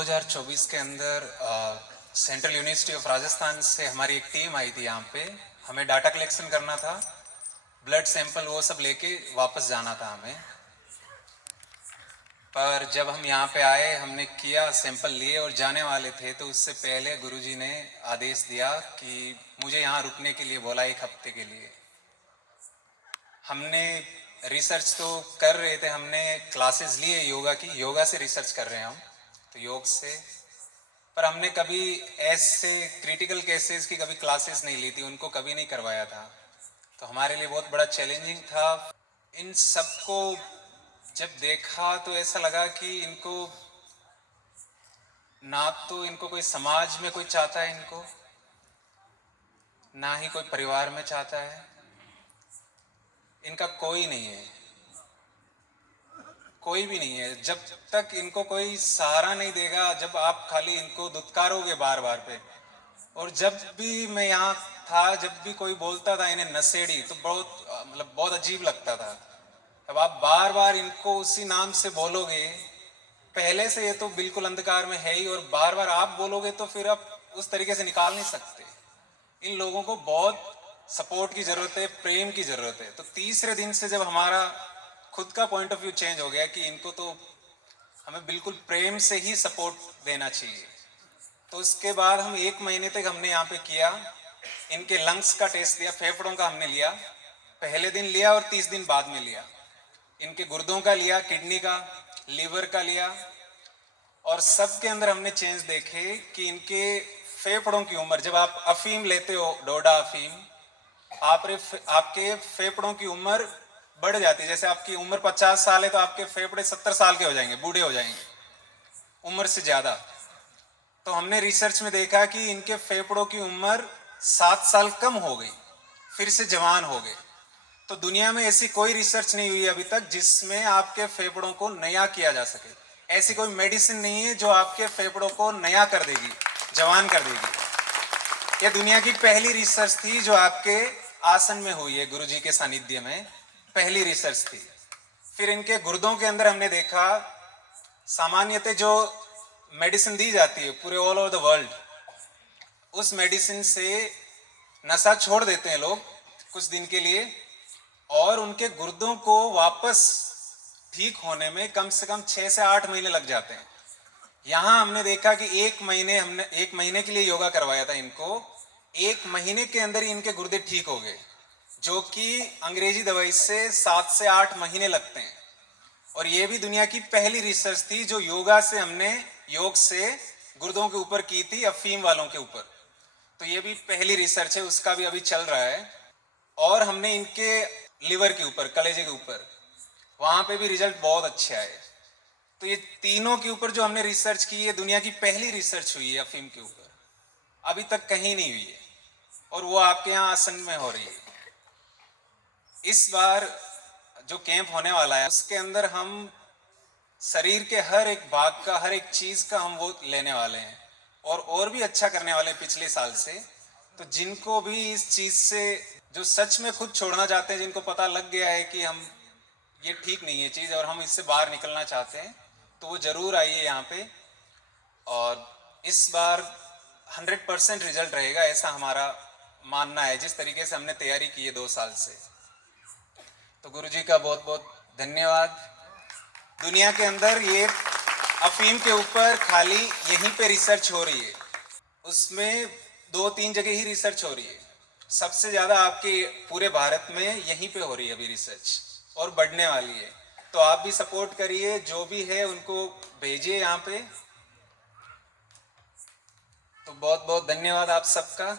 2024 के अंदर central university of Rajasthan से हमारी एक टीम आई थी यहाँ पे। हमें डाटा कलेक्शन करना था, ब्लड सैंपल वो सब लेके वापस जाना था हमें। पर जब हम यहाँ पे आए, हमने किया, सैंपल लिए और जाने वाले थे, तो उससे पहले गुरुजी ने आदेश दिया कि मुझे यहाँ रुकने के लिए बोला, 1 हफ्ते के लिए। हमने रिसर्च तो कर रहे थे, हमने क्लासेस लिए योगा की, योगा से रिसर्च कर रहे हैं हम, तो योग से। पर हमने कभी ऐसे क्रिटिकल केसेस की कभी क्लासेस नहीं ली थी, उनको कभी नहीं करवाया था। तो हमारे लिए बहुत बड़ा चैलेंजिंग था। इन सबको जब देखा तो ऐसा लगा कि इनको ना तो इनको कोई समाज में कोई चाहता है, इनको ना ही कोई परिवार में चाहता है, इनका कोई नहीं है, कोई भी नहीं है। जब तक इनको कोई सहारा नहीं देगा, जब आप खाली इनको दुत्कारोगे बार बार पे। और जब भी मैं यहाँ था, जब भी कोई बोलता था इन्हें नशेड़ी, तो बहुत अजीब लगता था। अब आप बार बार इनको उसी नाम से बोलोगे, पहले से ये तो बिल्कुल अंधकार में है ही, और बार बार आप बोलोगे तो फिर आप उस तरीके से निकाल नहीं सकते। इन लोगों को बहुत सपोर्ट की जरूरत है, प्रेम की जरूरत है। तो तीसरे दिन से जब हमारा खुद का पॉइंट ऑफ व्यू चेंज हो गया कि इनको तो हमें बिल्कुल प्रेम से ही सपोर्ट देना चाहिए, तो उसके बाद हम 1 महीने तक हमने यहाँ पे किया। इनके लंग्स का टेस्ट दिया, फेफड़ों का हमने लिया, पहले दिन लिया और 30 दिन बाद में लिया। इनके गुर्दों का लिया, किडनी का, लीवर का लिया, और सब के अंदर हमने चेंज देखे कि इनके फेफड़ों की उम्र, जब आप अफीम लेते हो, डोडा अफीम, आपके फेफड़ों की उम्र बढ़ जाती है। जैसे आपकी उम्र 50 साल है तो आपके फेफड़े 70 साल के हो जाएंगे, बूढ़े हो जाएंगे उम्र से ज्यादा। तो हमने रिसर्च में देखा कि इनके फेफड़ों की उम्र 7 साल कम हो गई, फिर से जवान हो गए। तो दुनिया में ऐसी कोई रिसर्च नहीं हुई अभी तक जिसमें आपके फेफड़ों को नया किया जा सके। ऐसी कोई मेडिसिन नहीं है जो आपके फेफड़ों को नया कर देगी, जवान कर देगी। यह दुनिया की पहली रिसर्च थी जो आपके आसन में हुई है, गुरुजी के सानिध्य में पहली रिसर्च थी। फिर इनके गुर्दों के अंदर हमने देखा, सामान्यतः जो मेडिसिन दी जाती है पूरे ऑल ओवर द वर्ल्ड, उस मेडिसिन से नशा छोड़ देते हैं लोग कुछ दिन के लिए, और उनके गुर्दों को वापस ठीक होने में कम से कम 6 से 8 महीने लग जाते हैं। यहां हमने देखा कि 1 महीने के लिए योगा करवाया था इनको, 1 महीने के अंदर ही इनके गुर्दे ठीक हो गए, जो कि अंग्रेजी दवाई से 7 से 8 महीने लगते हैं। और ये भी दुनिया की पहली रिसर्च थी जो योग से गुर्दों के ऊपर की थी, अफीम वालों के ऊपर। तो ये भी पहली रिसर्च है, उसका भी अभी चल रहा है। और हमने इनके लिवर के ऊपर, कलेजे के ऊपर, वहां पे भी रिजल्ट बहुत अच्छे आए। तो ये तीनों के ऊपर जो हमने रिसर्च की है, दुनिया की पहली रिसर्च हुई है अफीम के ऊपर, अभी तक कहीं नहीं हुई है, और वो आपके यहाँ आसन में हो रही है। इस बार जो कैंप होने वाला है उसके अंदर हम शरीर के हर एक भाग का, हर एक चीज का हम वो लेने वाले हैं, और भी अच्छा करने वाले हैं पिछले साल से। तो जिनको भी इस चीज से, जो सच में खुद छोड़ना चाहते हैं, जिनको पता लग गया है कि हम ये ठीक नहीं है चीज और हम इससे बाहर निकलना चाहते हैं, तो वो जरूर आइए यहाँ पे। और इस बार 100% रिजल्ट रहेगा, ऐसा हमारा मानना है, जिस तरीके से हमने तैयारी की है 2 साल से। तो गुरुजी का बहुत बहुत धन्यवाद। दुनिया के अंदर ये अफीम के ऊपर खाली यहीं पे रिसर्च हो रही है, उसमें 2-3 जगह ही रिसर्च हो रही है। सबसे ज्यादा आपके पूरे भारत में यहीं पे हो रही है अभी रिसर्च, और बढ़ने वाली है। तो आप भी सपोर्ट करिए, जो भी है उनको भेजिए यहाँ पे। तो बहुत बहुत धन्यवाद आप सबका।